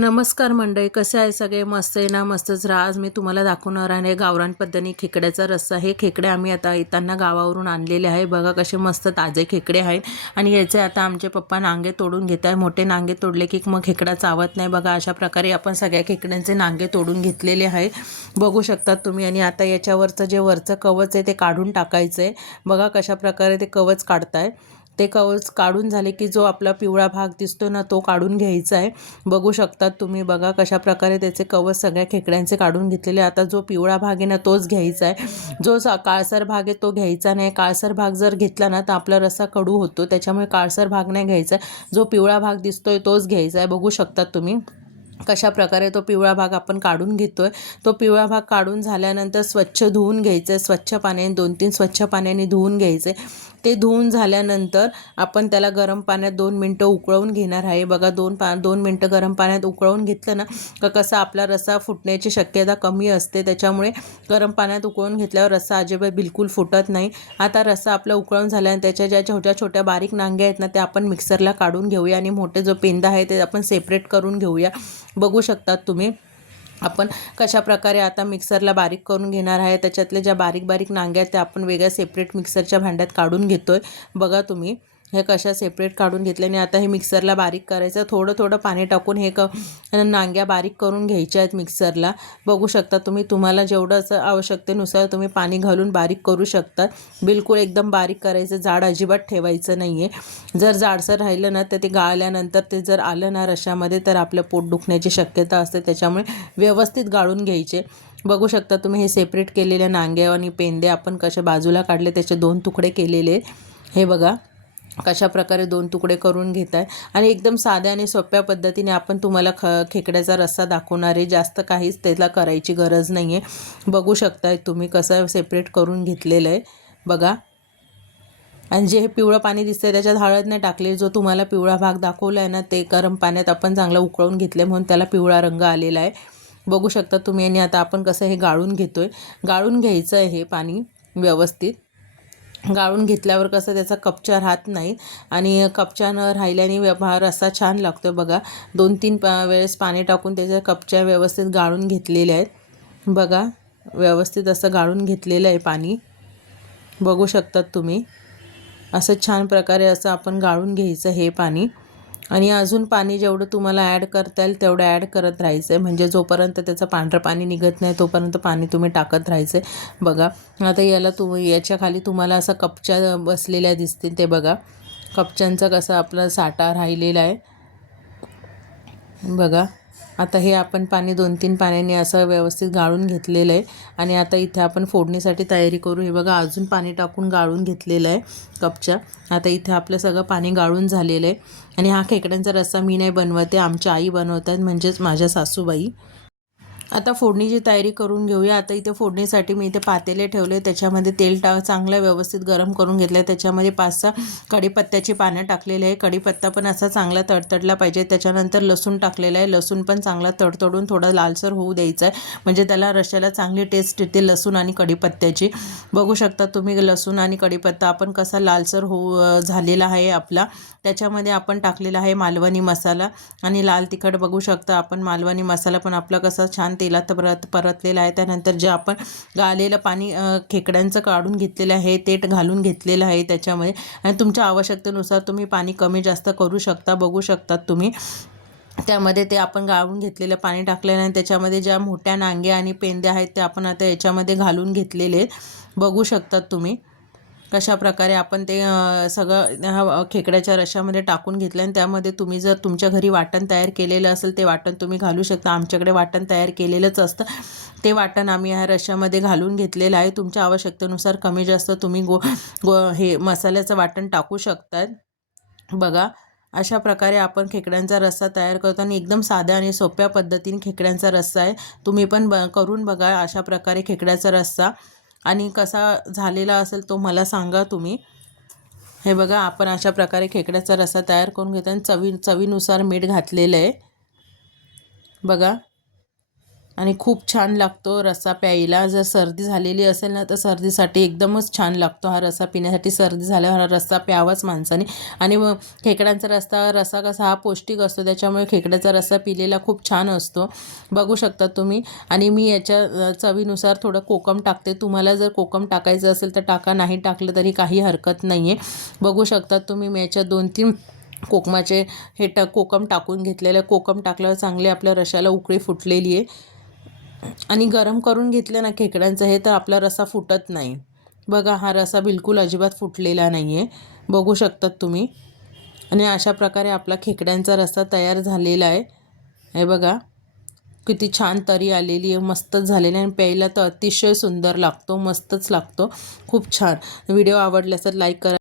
नमस्कार मंडळी कसे आहे सगळे? मस्त आहे ना? मस्तच राहा. आज मी तुम्हाला दाखवणार आहे गावरान पद्धतीने खेकड्याचा रस्सा. हे खेकडे आम्ही आता येताना गावावरून आणलेले आहे. बघा कसे मस्त ताजे खेकडे आहेत. आणि याचे आता आमचे पप्पा नांगे तोडून घेत आहे मोठे नांगे तोडले की मग खेकडा चावत नाही. बघा अशा प्रकारे आपण सगळ्या खेकड्यांचे नांगे तोडून घेतलेले आहे. बघू शकतात तुम्ही. आणि आता याच्यावरचं जे वरचं कवच आहे ते काढून टाकायचं आहे बघा कशा प्रकारे ते कवच काढताय. ते कवच काढून झाले की जो आपला पिवळा भाग दिसतो ना तो काढून घ्यायचा आहे. बघू शकतात तुम्ही बघा कशा प्रकारे त्याचे कवच सगळ्या खेकड्यांचे काढून घेतलेले. आता जो पिवळा भाग आहे ना तोच घ्यायचा आहे. जो सा काळसर भाग आहे तो घ्यायचा नाही. काळसर भाग जर घेतला ना तर आपला रस्सा कडू होतो. त्याच्यामुळे काळसर भाग नाही घ्यायचा जो पिवळा भाग दिसतोय तोच घ्यायचा आहे. बघू शकतात तुम्ही. कशा प्रकारे तो पिवळा भाग आपण काढून घेतो आहे तो पिवळा भाग काढून झाल्यानंतर स्वच्छ धुवून घ्यायचं आहे स्वच्छ पाण्याने दोन तीन स्वच्छ पाण्याने धुवून घ्यायचे. ते धुवून झाल्यानंतर आपण त्याला गरम पाण्यात दोन मिनटं उकळवून घेणार आहे. बघा दोन पा दोन मिनटं गरम पाण्यात उकळवून घेतलं ना का कसा आपला रसा फुटण्याची शक्यता कमी असते. त्याच्यामुळे गरम पाण्यात उकळून घेतल्यावर रस्सा अजिबात बिलकुल फुटत नाही. आता रस्सा आपला उकळून झाल्यानंतर त्याच्या ज्या छोट्या छोट्या बारीक नांग्या आहेत ना त्या आपण मिक्सरला काढून घेऊया आणि मोठे जो पेंदा आहे ते आपण सेपरेट करून घेऊया. बघू शकतात तुम्ही. आपण कशा प्रकारे आता मिक्सरला बारीक करून घेणार आहे त्याच्यातल्या ज्या बारीक बारीक नांग्या आहेत त्या आपण वेगळ्या सेपरेट मिक्सरच्या भांड्यात काढून घेतो आहे बघा तुम्ही. हे कशा सेपरेट काढून घेतल्याने आता हे मिक्सरला बारीक करायचं. थोडं थोडं पाणी टाकून हे क नांग्या बारीक करून घ्यायच्या आहेत मिक्सरला बघू शकता तुम्ही तुम्हाला जेवढं असं आवश्यकतेनुसार तुम्ही पाणी घालून बारीक करू शकता. बिलकुल एकदम बारीक करायचं जाड अजिबात ठेवायचं नाही आहे जर जाडसर राहिलं ना तर ते गाळल्यानंतर ते जर आलं ना रशामध्ये तर आपलं पोट दुखण्याची शक्यता असते. त्याच्यामुळे व्यवस्थित गाळून घ्यायचे. बघू शकता तुम्ही हे सेपरेट केलेल्या नांग्या आणि पेंदे आपण कशा बाजूला काढले त्याचे दोन तुकडे केलेले हे बघा. कशा प्रकारे दोन तुकडे करून घेत आहे आणि एकदम साध्या आणि सोप्या पद्धतीने आपण तुम्हाला ख खेकड्याचा रस्सा दाखवणार आहे. जास्त काहीच त्याला करायची गरज नाही आहे बघू शकताय तुम्ही कसं सेपरेट करून घेतलेलं आहे. बघा. आणि जे हे पिवळं पाणी दिसतंय त्याच्यात हळद नाही टाकले. जो तुम्हाला पिवळा भाग दाखवला आहे ना ते गरम पाण्यात आपण चांगलं उकळून घेतले म्हणून त्याला पिवळा रंग आलेला आहे. बघू शकता तुम्ही. आणि आता आपण कसं हे गाळून घेतो आहे गाळून घ्यायचं आहे हे पाणी व्यवस्थित. गाळून घेतल्यावर कसं त्याचा कपचा राहत नाही. आणि कपचा न राहिल्याने व्यवहार रस्सा छान लागतो बघा. दोन तीन पा वेळेस पाणी टाकून त्याच्या कपच्या व्यवस्थित गाळून घेतलेल्या आहेत. बघा व्यवस्थित असं गाळून घेतलेलं आहे पाणी. बघू शकतात तुम्ही. असं छान प्रकारे असं आपण गाळून घ्यायचं हे पाणी. आणि अजून पाणी जेवढं तुम्हाला ॲड करता येईल तेवढं ॲड करत राहायचं आहे म्हणजे जोपर्यंत त्याचं पांढरं पाणी निघत नाही तोपर्यंत पाणी तुम्ही टाकत राहायचं आहे बघा आता याला तु याच्या खाली तुम्हाला असं कपच्या बसलेल्या दिसतील ते बघा. कपच्यांचा कसा आपला साठा राहिलेला आहे. बघा. आता हे आपण पाणी दोन तीन पाण्याने असं व्यवस्थित गाळून घेतलेलं आहे. आणि आता इथे आपण फोडणीसाठी तयारी करू. हे बघा अजून पाणी टाकून गाळून घेतलेलं आहे कपच्या. आता इथे आपलं सगळं पाणी गाळून झालेलं आहे. आणि हा खेकड्यांचा रस्सा मी नाही बनवते आमच्या आई बनवतात म्हणजेच माझ्या सासूबाई. आता फोडणीची तयारी करून घेऊया. आता इथे फोडणीसाठी मी इथे पातेले ठेवले. त्याच्यामध्ये तेल टा चांगलं व्यवस्थित गरम करून घेतलं आहे त्याच्यामध्ये पाच सहा कढीपत्त्याची पानं टाकलेली आहे. कढीपत्ता पण असा चांगला तडतडला पाहिजे. त्याच्यानंतर लसूण टाकलेलं आहे. लसूण पण चांगला तडतडून थोडा लालसर होऊ द्यायचा आहे. म्हणजे त्याला रश्याला चांगली टेस्ट येते लसूण आणि कढीपत्त्याची. बघू शकता तुम्ही लसूण आणि कढीपत्ता आपण कसा लालसर होऊ झालेला आहे आपला. त्याच्यामध्ये आपण टाकलेला आहे मालवणी मसाला आणि लाल तिखट बघू शकता आपण. मालवणी मसाला पण आपला कसा छान तेलात परत परतलेला आहे. त्यानंतर जे आपण गाळलेलं पाणी खेकड्यांचं काढून घेतलेलं आहे ते घालून घेतलेलं आहे त्याच्यामध्ये. आणि तुमच्या आवश्यकतेनुसार तुम्ही पाणी कमी जास्त करू शकता बघू शकतात तुम्ही. त्यामध्ये ते आपण गाळून घेतलेलं पाणी टाकलेलं आणि त्याच्यामध्ये ज्या मोठ्या नांग्या आणि पेंद्या आहेत ते आपण आता याच्यामध्ये घालून घेतलेले आहेत. बघू शकतात तुम्ही. कशा प्रकारे आपण ते सगळं खेकड्याच्या रशामध्ये टाकून घेतलं आणि त्यामध्ये तुम्ही जर तुमच्या घरी वाटण तयार केलेलं असेल ते वाटण तुम्ही घालू शकता. आमच्याकडे वाटण तयार केलेलंच असतं. ते वाटण आम्ही ह्या रशामध्ये घालून घेतलेलं आहे. तुमच्या आवश्यकतेनुसार कमी जास्त तुम्ही गो गो हे मसाल्याचं वाटण टाकू शकतात बघा अशा प्रकारे आपण खेकड्यांचा रस्सा तयार करतो आणि एकदम साध्या आणि सोप्या पद्धतीने खेकड्यांचा रस्सा आहे. तुम्ही पण ब करून बघा अशा प्रकारे खेकड्याचा रस्सा. आणि कसा झालेला असेल तो मला सांगा तुम्ही. हे बघा आपण अशा प्रकारे खेकड्याचा रसा तयार करून घेतो आणि चवी चवीनुसार मीठ घातलेलं आहे. बघा. आणि खूप छान लागतो रस्सा प्यायला. जर सर्दी झालेली असेल ना तर सर्दीसाठी एकदमच छान लागतो हा रस्सा पिण्यासाठी. सर्दी झाल्यावर हा रस्सा प्यावाच माणसाने. आणि मग खेकड्यांचा रस्ता रस्सा कसा हा पौष्टिक असतो. त्याच्यामुळे खेकड्याचा रस्सा पिलेला खूप छान असतो. बघू शकता तुम्ही. आणि मी याच्या चवीनुसार थोडं कोकम टाकते. तुम्हाला जर कोकम टाकायचं असेल तर टाका. नाही टाकलं तरी काही हरकत नाही आहे बघू शकता तुम्ही मी याच्या दोन तीन कोकमाचे हे ट कोकम टाकून घेतलेलं. कोकम टाकल्यावर चांगले आपल्या रशाला उकळी फुटलेली आहे आणि गरम करून घेतलं ना खेकड्यांचं हे तर आपला रसा फुटत नाही. बघा हा रसा बिलकुल अजिबात फुटलेला नाही आहे बघू शकतात तुम्ही. आणि अशा प्रकारे आपला खेकड्यांचा रस्सा तयार झालेला आहे. हे बघा किती छान तरी आलेली आहे मस्तच झालेली आहे. आणि प्यायला तर अतिशय सुंदर लागतो मस्तच लागतो. खूप छान. व्हिडिओ आवडल्यास लाईक करा.